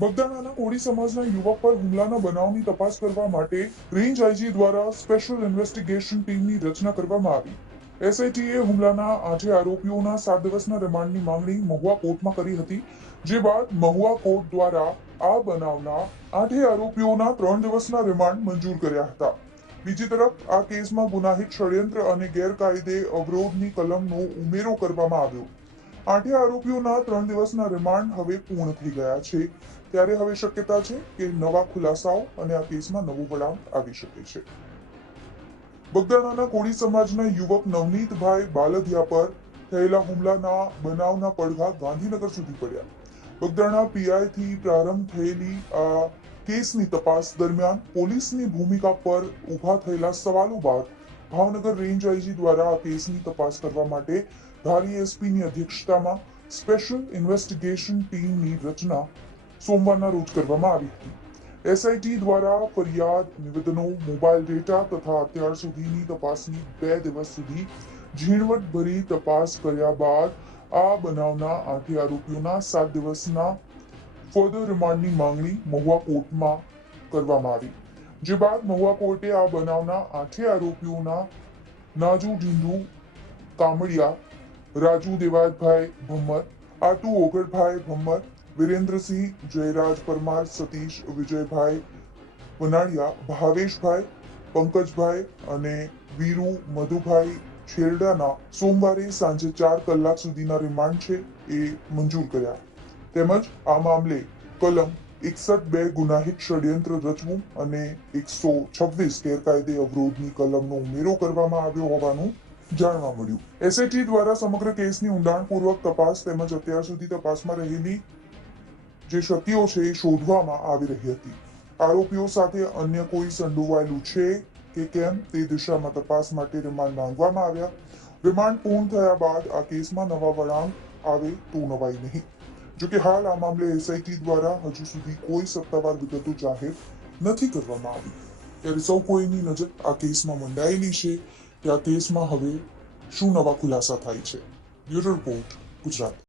બગદાણાના કોળી સમાજના યુવક પર હુમલાના બનાવની તપાસ કરવા માટે રેન્જ આઈજી દ્વારા સ્પેશિયલ ઇન્વેસ્ટિગેશન ટીમની રચના કરવામાં આવી. એસઆઈટીએ હુમલાના 8 આરોપીઓના 7 દિવસના રિમાન્ડની માંગણી મહુવા કોર્ટમાં કરી હતી, જે બાદ મહુવા કોર્ટ દ્વારા આ બનાવના 8 આરોપીઓના 3 દિવસના રિમાન્ડ મંજૂર કર્યા હતા. બીજી તરફ આ કેસમાં ગુનાહિત ષડયંત્ર અને ગેરકાયદે અવરોધની કલમનો ઉમેરો કરવામાં આવ્યો. 8 આરોપીઓના 3 દિવસના રિમાન્ડ હવે પૂર્ણ થઈ ગયા છે, ત્યારે હવે શક્યતા છે કે નવા ખુલાસાઓ અને આ કેસમાં નવું વળાંક આવી શકે છે. બગદાણાના કોળી સમાજના યુવક નવનીતભાઈ બાલદિયા પર થયેલા હુમલાના બનાવના પડઘા ગાંધીનગર સુધી પડ્યા. બગદાણા પીઆઈથી પ્રારંભ થયેલી આ કેસની તપાસ દરમિયાન પોલીસની ભૂમિકા પર ઊભા થયેલા સવાલો બાદ ભાવનગર રેન્જ આઈજી દ્વારા આ કેસની તપાસ કરવા માટે ધારી એસપીની અધ્યક્ષતામાં સ્પેશિયલ ઇન્વેસ્ટિગેશન ટીમની રચના સોમવારના રોજ કરવામાં આવી હતી. એસઆઈટી દ્વારા ફરિયાદ, નિવેદનો, મોબાઈલ ડેટા તથા અત્યાર સુધીની તપાસની 2 દિવસ સુધી ઝીણવટભરી તપાસ કર્યા બાદ આ બનાવના 8 આરોપીઓના 7 દિવસના ફર્ધર રિમાન્ડની માંગણી મહુવા કોર્ટમાં કરવામાં આવી, જે બાદ મહુવા કોર્ટે આ બનાવના 8 આરોપીઓના નાજુ ઢીંડુ કામડિયા, રાજુ દેવાયતભાઈ ભમ્મર, આટુ ઓગળભાઈ ભમ્મર, વિરેન્દ્રસિંહ જયરાજ પરમાર, સતીશ વિજયભાઈ વનાડિયા, ભાવેશભાઈ, પંકજભાઈ અને વીરુ મધુભાઈ છેરડાના સોમવારે સાંજે 4 કલાક સુધીના રિમાન્ડ છે એ મંજૂર કર્યા. તેમજ આ મામલે કલમ 61(2) ગુનાહિત ષડયંત્ર રચવું અને 126 ગેરકાયદે અવરોધની કલમનો ઉમેરો કરવામાં આવ્યો હોવાનું જાણવા મળ્યું. એસઆઈટી દ્વારા સમગ્ર કેસની ઊંડાણપૂર્વક તપાસ તેમજ અત્યાર સુધી તપાસમાં રહેલી જે ક્ષતિઓ છે એ શોધવામાં આવી રહી હતી. આરોપીઓ સાથે અન્ય કોઈ સંડોવાયેલું છે કે કેમ તે દિશામાં તપાસ માટે રિમાન્ડ માંગવામાં આવ્યા. રિમાન્ડ પૂર્ણ થયા બાદ આ કેસમાં નવા વળાંક આવે તો નવાઈ નહીં. જોકે હાલ આ મામલે એસઆઈટી દ્વારા હજુ સુધી કોઈ સત્તાવાર વિગતો જાહેર નથી કરવામાં આવી, ત્યારે સૌ કોઈની નજર આ કેસમાં મંડાયેલી છે કે આ કેસમાં હવે શું નવા ખુલાસા થાય છે. Bureau report, Gujarat.